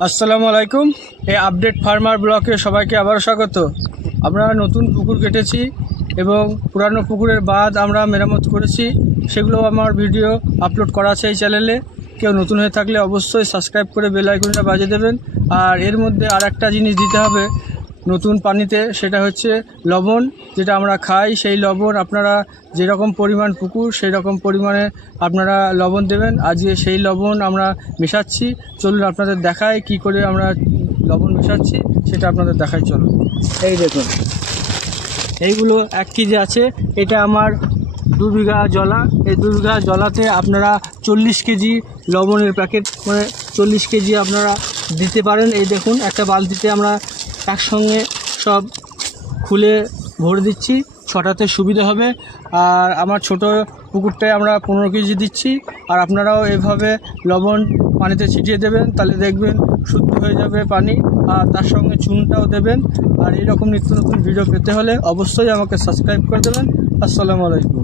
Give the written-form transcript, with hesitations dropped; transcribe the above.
আসসালামু আলাইকুম। এই আপডেট ফার্মার ব্লকে সবাইকে আবারও স্বাগত। আমরা নতুন পুকুর কেটেছি এবং পুরানো পুকুরের বাঁধ আমরা মেরামত করেছি, সেগুলো আমার ভিডিও আপলোড করা আছে এই চ্যানেলে। কেউ নতুন হয়ে থাকলে অবশ্যই সাবস্ক্রাইব করে বেল আইকনটা বাজিয়ে দেবেন। আর এর মধ্যে আর একটা জিনিস দিতে হবে নতুন পানিতে, সেটা হচ্ছে লবণ, যেটা আমরা খাই। সেই লবণ আপনারা যেরকম পরিমাণ পুকুর সেই রকম পরিমাণে আপনারা লবণ দেবেন। আজকে সেই লবণ আমরা মেশাচ্ছি। চলুন আপনাদের দেখাই কি করে আমরা লবণ মেশাচ্ছি, সেটা আপনাদের দেখাই। চলুন, এই দেখুন, এইগুলো 1 কেজি আছে। এটা আমার 2 বিঘা জলা। এই 2 বিঘা জলাতে আপনারা 40 কেজি লবণের প্যাকেট, মানে 40 কেজি আপনারা দিতে পারেন। এই দেখুন, একটা বালতিতে আমরা একসঙ্গে সব খুলে ভরে দিচ্ছি, ছটাতে সুবিধা হবে। আর আমার ছোট পুকুরটায় আমরা 15 কেজি দিচ্ছি। আর আপনারাও এভাবে লবণ পানিতে ছিটিয়ে দেবেন, তাহলে দেখবেন শুদ্ধ হয়ে যাবে পানি। আর তার সঙ্গে চুনটাও দেবেন। আর এরকম নিত্য নতুন ভিডিও পেতে হলে অবশ্যই আমাকে সাবস্ক্রাইব করে দেবেন। আসসালামু আলাইকুম।